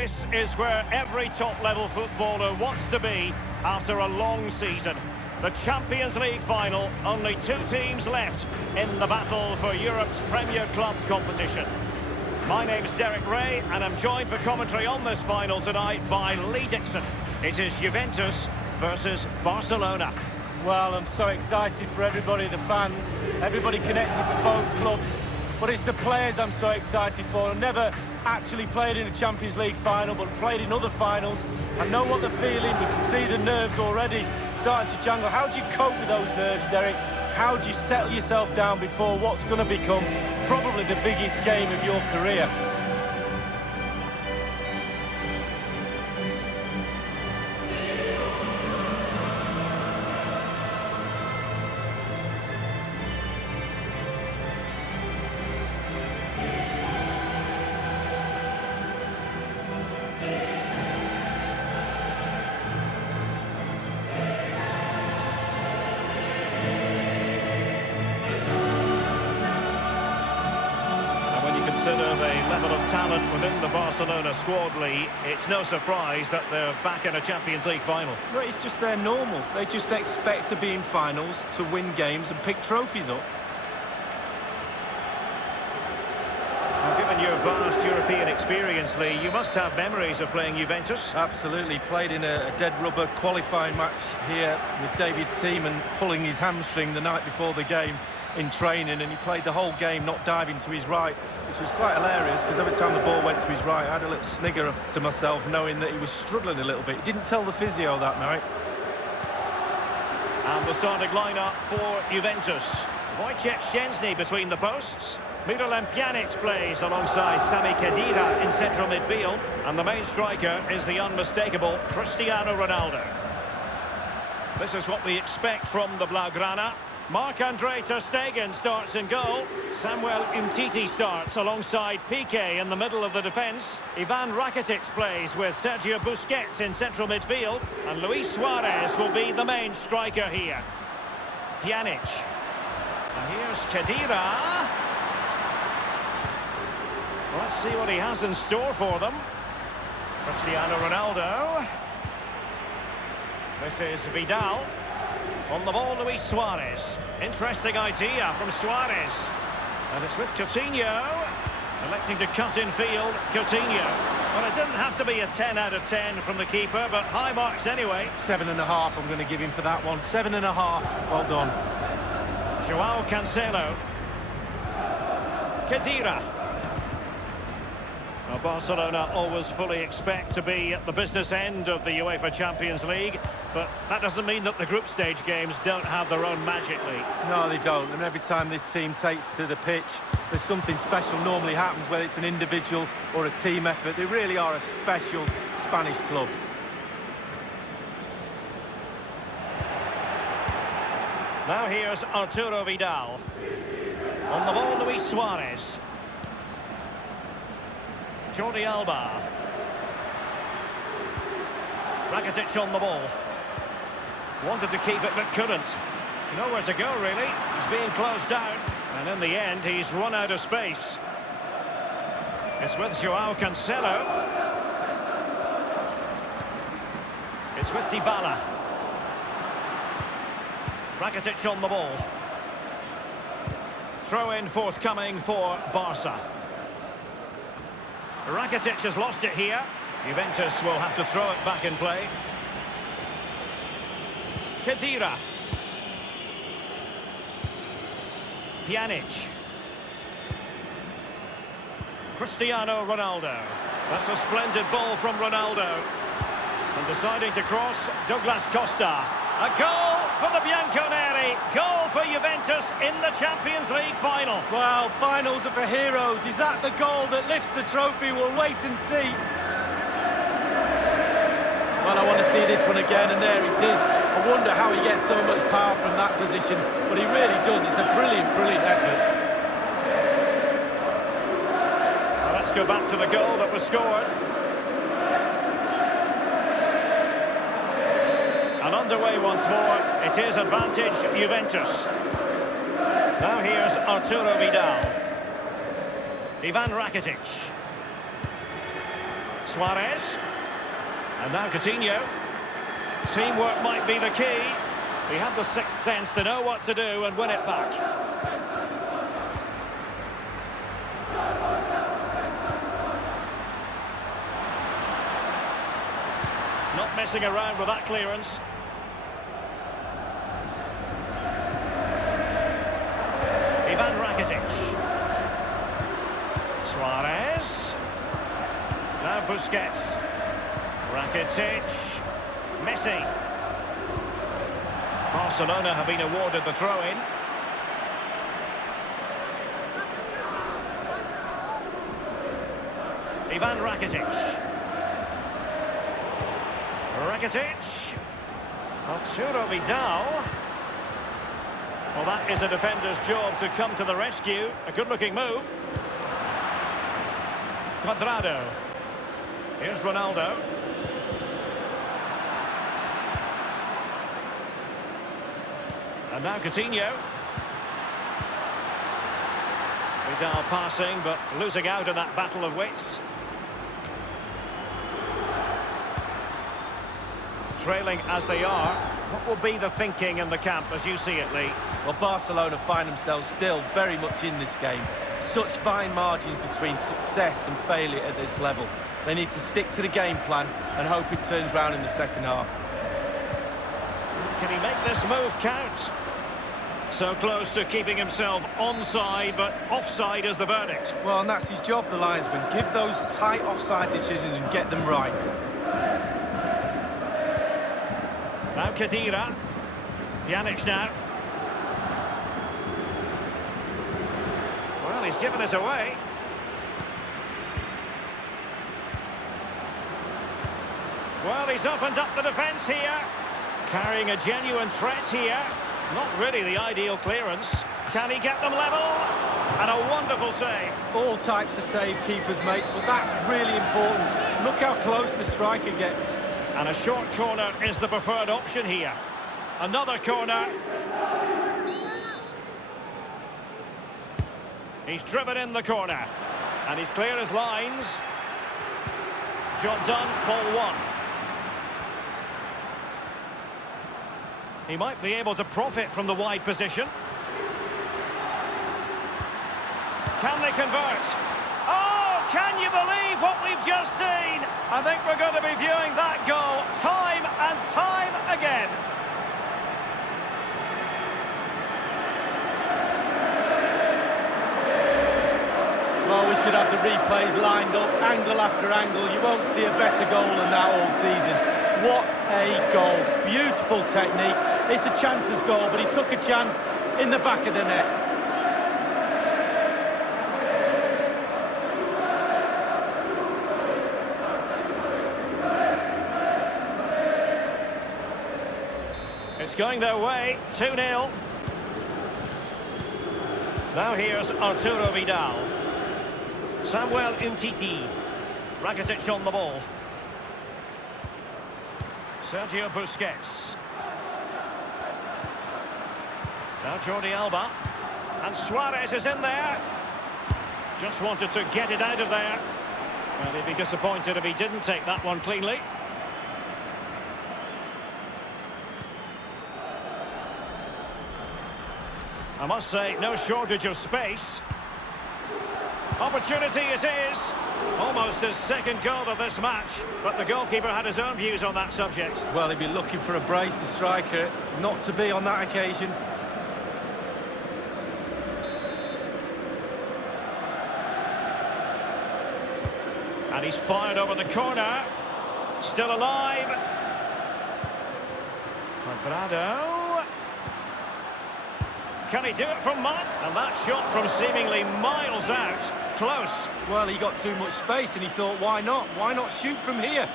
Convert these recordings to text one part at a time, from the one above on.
This is where every top-level footballer wants to be after a long season. The Champions League final, only two teams left in the battle for Europe's Premier Club competition. My name's Derek Ray, and I'm joined for commentary on this final tonight by Lee Dixon. It is Juventus versus Barcelona. Well, I'm so excited for everybody, the fans, everybody connected to both clubs. But it's the players I'm so excited for. I've never actually played in a Champions League final, but played in other finals. I know what they're feeling. We can see the nerves already starting to jangle. How do you cope with those nerves, Derek? How do you settle yourself down before what's going to become probably the biggest game of your career? Consider the level of talent within the Barcelona squad, Lee. It's no surprise that they're back in a Champions League final. No, it's just their normal. They just expect to be in finals, to win games and pick trophies up. Now, given your vast European experience, Lee, you must have memories of playing Juventus. Absolutely. Played in a dead rubber qualifying match here with David Seaman pulling his hamstring the night before the game in training, and he played the whole game not diving to his right, which was quite hilarious because every time the ball went to his right I had a little snigger to myself knowing that he was struggling a little bit. He didn't tell the physio that night. And the starting lineup for Juventus: Wojciech Szczęsny between the posts, Miralem Pjanic plays alongside Sami Khedira in central midfield, and the main striker is the unmistakable Cristiano Ronaldo. This is what we expect from the Blaugrana. Marc-Andre ter Stegen starts in goal. Samuel Umtiti starts alongside Piqué in the middle of the defence. Ivan Rakitic plays with Sergio Busquets in central midfield. And Luis Suarez will be the main striker here. Pjanic. And here's Khedira. Let's see what he has in store for them. Cristiano Ronaldo. This is Vidal. On the ball, Luis Suarez. Interesting idea from Suarez. And it's with Coutinho. Electing to cut in field, Coutinho. Well, it didn't have to be a 10 out of 10 from the keeper, but high marks anyway. 7.5 I'm going to give him for that one. 7.5. Well done. Joao Cancelo. Khedira. Well, Barcelona always fully expect to be at the business end of the UEFA Champions League, but that doesn't mean that the group stage games don't have their own magic, Lee. No, they don't. And every time this team takes to the pitch, there's something special normally happens, whether it's an individual or a team effort. They really are a special Spanish club. Now here's Arturo Vidal. On the ball, Luis Suarez. Jordi Alba. Rakitic on the ball. Wanted to keep it but couldn't. Nowhere to go really. He's being closed down. And in the end he's run out of space. It's with Joao Cancelo. It's with Dybala. Rakitic on the ball. Throw in forthcoming for Barca. Rakitic has lost it here. Juventus will have to throw it back in play. Khedira. Pjanic. Cristiano Ronaldo. That's a splendid ball from Ronaldo. And deciding to cross, Douglas Costa. A goal for the Bianconeri. Goal for Juventus in the Champions League final. Well, finals are for heroes. Is that the goal that lifts the trophy? We'll wait and see. Well, I want to see this one again, and there it is. I wonder how he gets so much power from that position, but he really does. It's a brilliant, brilliant effort. Well, let's go back to the goal that was scored. And underway once more, it is advantage Juventus. Now here's Arturo Vidal. Ivan Rakitic. Suarez. And now Coutinho. Teamwork might be the key. He had the sixth sense to know what to do and win it back. Not messing around with that clearance. Rakitic. Suarez. Now Busquets. Rakitic. Messi. Barcelona have been awarded the throw-in. Ivan Rakitic. Rakitic. Arturo Vidal. Well, that is a defender's job to come to the rescue. A good-looking move. Cuadrado. Here's Ronaldo. And now Coutinho. Vidal passing, but losing out in that battle of wits. Trailing as they are. What will be the thinking in the camp as you see it, Lee? Well, Barcelona find themselves still very much in this game. Such fine margins between success and failure at this level. They need to stick to the game plan and hope it turns round in the second half. Can he make this move count? So close to keeping himself onside, but offside is the verdict. Well, and that's his job, the linesman. Give those tight offside decisions and get them right. Now Khedira. Pjanic now. Well, he's given us away. Well, he's opened up the defence here. Carrying a genuine threat here. Not really the ideal clearance. Can he get them level? And a wonderful save. All types of save keepers make, but that's really important. Look how close the striker gets. And a short corner is the preferred option here. Another corner. He's driven in the corner. And he's clear as lines. Job done, ball one. He might be able to profit from the wide position. Can they convert? Oh, can you believe what we've just seen? I think we're going to be viewing that goal time and time again. Well, we should have the replays lined up, angle after angle. You won't see a better goal than that all season. What a goal. Beautiful technique. It's a chances goal, but he took a chance in the back of the net. It's going their way, 2-0. Now here's Arturo Vidal. Samuel Umtiti. Rakitic on the ball. Sergio Busquets. Now Jordi Alba. And Suarez is in there. Just wanted to get it out of there. Well, he'd be disappointed if he didn't take that one cleanly. I must say, no shortage of space. Opportunity it is. Almost his second goal of this match, but the goalkeeper had his own views on that subject. Well, he'd be looking for a brace, the striker, not to be on that occasion. And he's fired over the corner. Still alive. Cuadrado. Can he do it from mine? And that shot from seemingly miles out. Close. Well, he got too much space and he thought, why not? Why not shoot from here?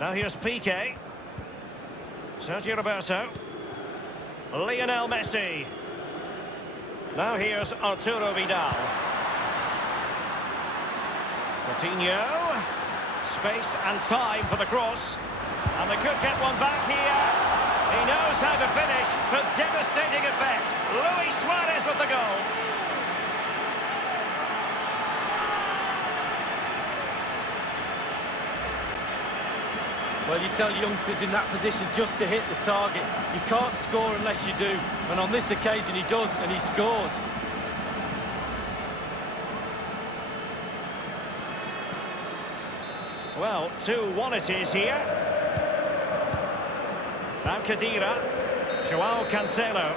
Now here's Piqué. Sergio Roberto. Lionel Messi. Now here's Arturo Vidal. Coutinho. Space and time for the cross. And they could get one back here. He knows how to finish to devastating effect. Luis Suarez with the goal. Well, you tell youngsters in that position just to hit the target. You can't score unless you do. And on this occasion he does, and he scores. Well, 2-1 it is here. Now Khedira. Joao Cancelo.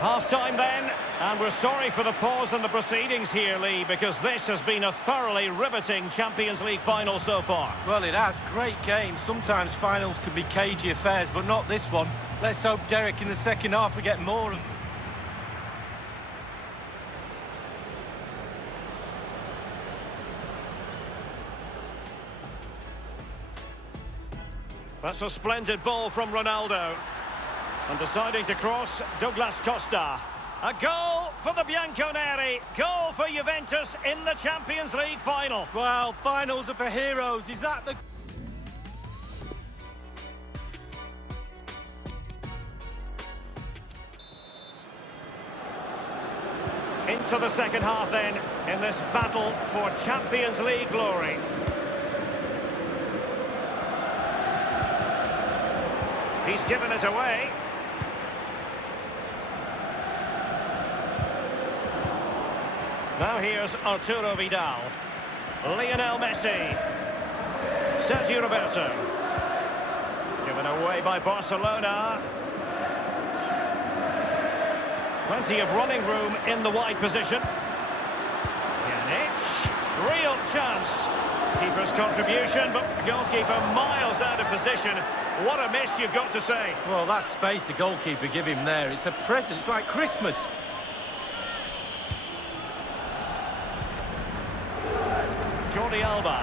Half-time then. And we're sorry for the pause in the proceedings here, Lee, because this has been a thoroughly riveting Champions League final so far. Well, it has. Great game. Sometimes finals can be cagey affairs, but not this one. Let's hope, Derek, in the second half we get more of... That's a splendid ball from Ronaldo. And deciding to cross, Douglas Costa. A goal for the Bianconeri. Goal for Juventus in the Champions League final. Well, finals are for heroes. Is that the... Into the second half then, in this battle for Champions League glory. He's given it away. Now here's Arturo Vidal. Lionel Messi. Sergio Roberto. Given away by Barcelona. Plenty of running room in the wide position. Pjanic. Real chance. Keeper's contribution, but the goalkeeper miles out of position. What a miss, you've got to say. Well, that space the goalkeeper give him there, it's a present. It's like Christmas. Jordi Alba.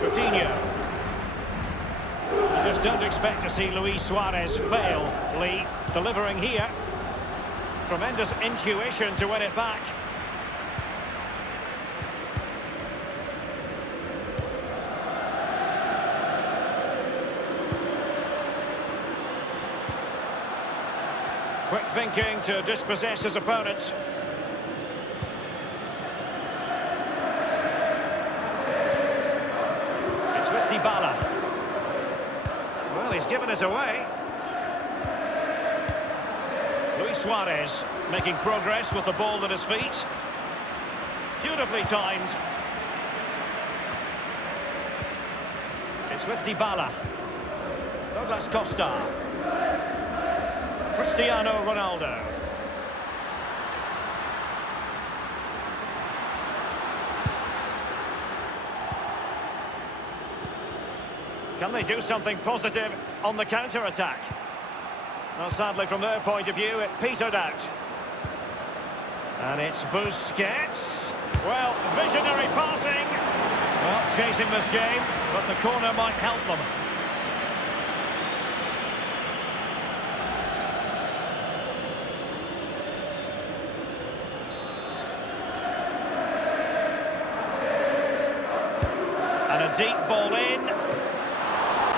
Coutinho. You just don't expect to see Luis Suarez fail, Lee. Delivering here. Tremendous intuition to win it back. Quick thinking to dispossess his opponent. It's with Dybala. Well, he's given it away. Luis Suarez making progress with the ball at his feet. Beautifully timed. It's with Dybala. Douglas Costa. Cristiano Ronaldo. Can they do something positive on the counter-attack? Well, sadly, from their point of view, it petered out. And it's Busquets. Well, visionary passing. Well, chasing this game, but the corner might help them. And a deep ball in.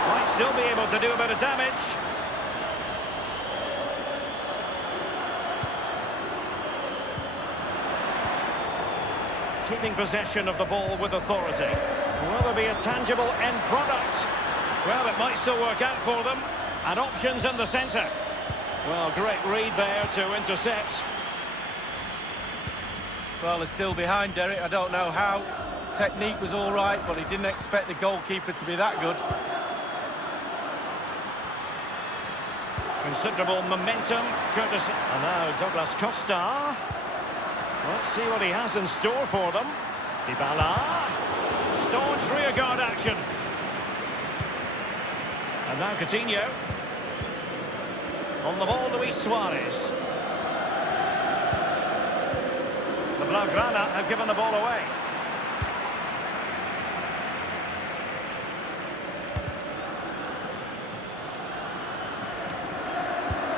Might still be able to do a bit of damage. Keeping possession of the ball with authority. Will there be a tangible end product? Well, it might still work out for them. And options in the centre. Well, great read there to intercept. Well, they're still behind, Derek. I don't know how. Technique was all right, but he didn't expect the goalkeeper to be that good. Considerable momentum, courtesy. And now Douglas Costa. Let's see what he has in store for them. Dybala. Staunch rearguard action. And now Coutinho. On the ball, Luis Suarez. The Blaugrana have given the ball away.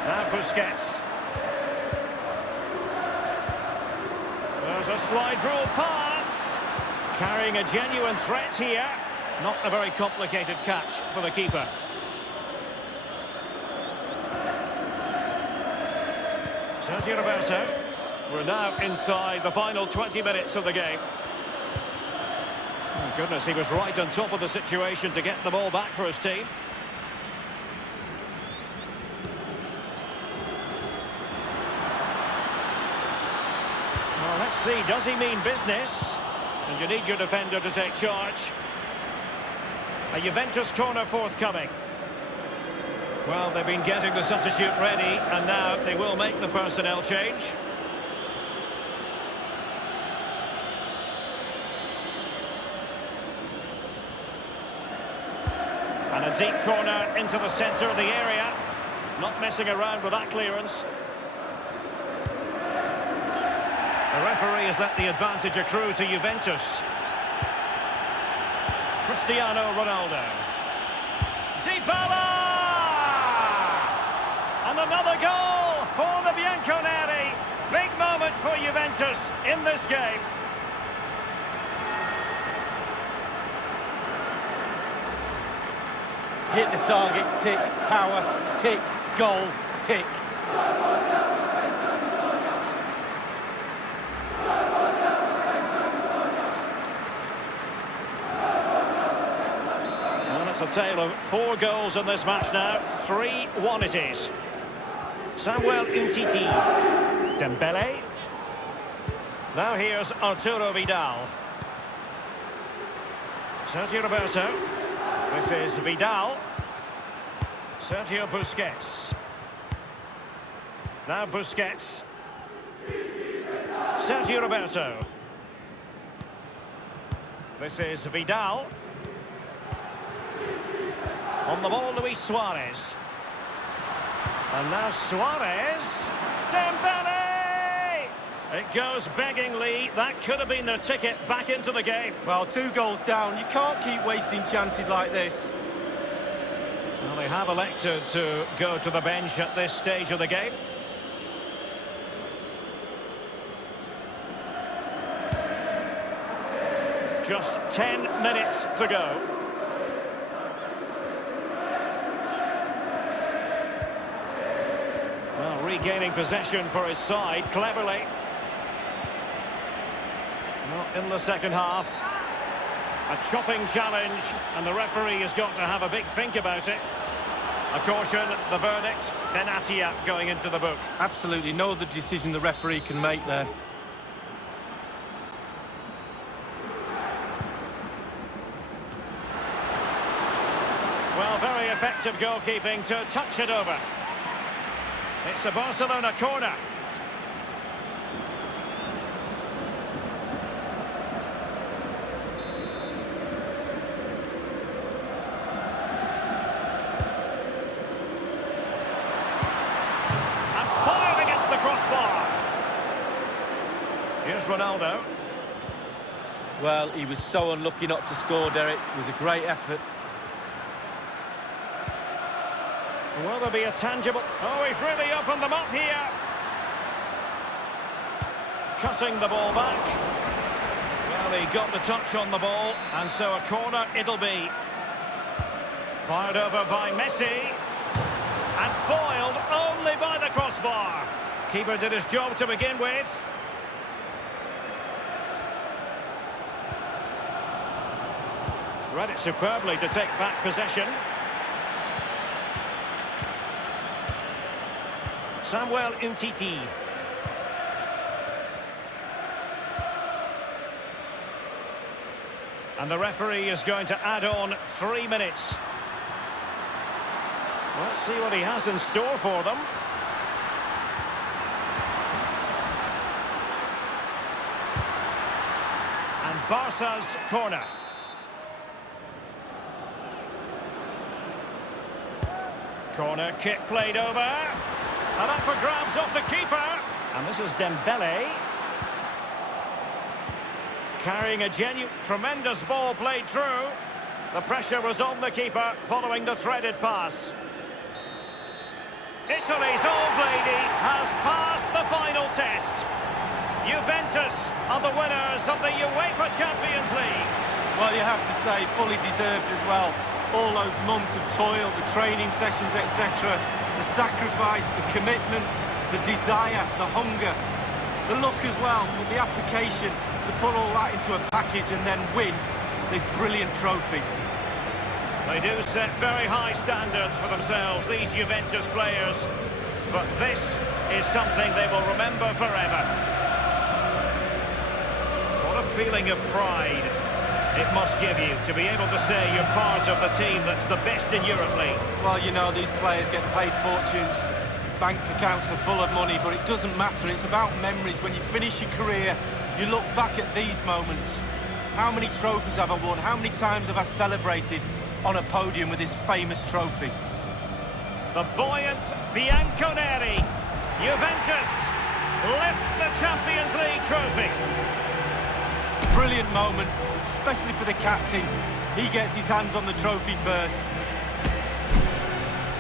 Now Busquets. There's a slide rule pass. Carrying a genuine threat here. Not a very complicated catch for the keeper. Sergio Roberto. We're now inside the final 20 minutes of the game. Oh, goodness, he was right on top of the situation to get the ball back for his team. Well, let's see, does he mean business? And you need your defender to take charge. A Juventus corner forthcoming. Well, they've been getting the substitute ready, and now they will make the personnel change. And a deep corner into the centre of the area. Not messing around with that clearance. The referee has let the advantage accrue to Juventus. Cristiano Ronaldo. Dybala! And another goal for the Bianconeri. Big moment for Juventus in this game. Hit the target, tick, power, tick, goal, tick. Well, it's a tale of 4 goals in this match now. 3-1 it is. Samuel Umtiti. Dembele. Now here's Arturo Vidal. Sergio Roberto. This is Vidal. Sergio Busquets. Now Busquets. Sergio Roberto. This is Vidal. On the ball, Luis Suarez. And now Suarez. Dembele! It goes beggingly. That could have been their ticket back into the game. Well, 2 goals down. You can't keep wasting chances like this. Well, they have elected to go to the bench at this stage of the game. Just 10 minutes to go. Well, regaining possession for his side cleverly. Not in the second half. A chopping challenge, and the referee has got to have a big think about it. A caution, the verdict, Benatia going into the book. Absolutely no other decision the referee can make there. Well, very effective goalkeeping to touch it over. It's a Barcelona corner. And fired against the crossbar. Here's Ronaldo. Well, he was so unlucky not to score, Derek. It was a great effort. Will there be a tangible... Oh, he's really opened them up here. Cutting the ball back. Well, he got the touch on the ball, and so a corner it'll be. Fired over by Messi. And foiled only by the crossbar. Keeper did his job to begin with. Read it superbly to take back possession. Samuel Umtiti. And the referee is going to add on 3 minutes. Let's see what he has in store for them. And Barca's corner. Corner kick played over. And up for grabs off the keeper. And this is Dembele. Carrying a tremendous ball played through. The pressure was on the keeper following the threaded pass. Italy's old lady has passed the final test. Juventus are the winners of the UEFA Champions League. Well, you have to say, fully deserved as well. All those months of toil, the training sessions, etc. The sacrifice, the commitment, the desire, the hunger, the luck as well, with the application to put all that into a package and then win this brilliant trophy. They do set very high standards for themselves, these Juventus players. But this is something they will remember forever. What a feeling of pride it must give you to be able to say you're part of the team that's the best in Europe League. Well, you know, these players get paid fortunes. Bank accounts are full of money, but it doesn't matter. It's about memories. When you finish your career, you look back at these moments. How many trophies have I won? How many times have I celebrated on a podium with this famous trophy? The buoyant Bianconeri. Juventus lift the Champions League trophy. Brilliant moment, especially for the captain. He gets his hands on the trophy first.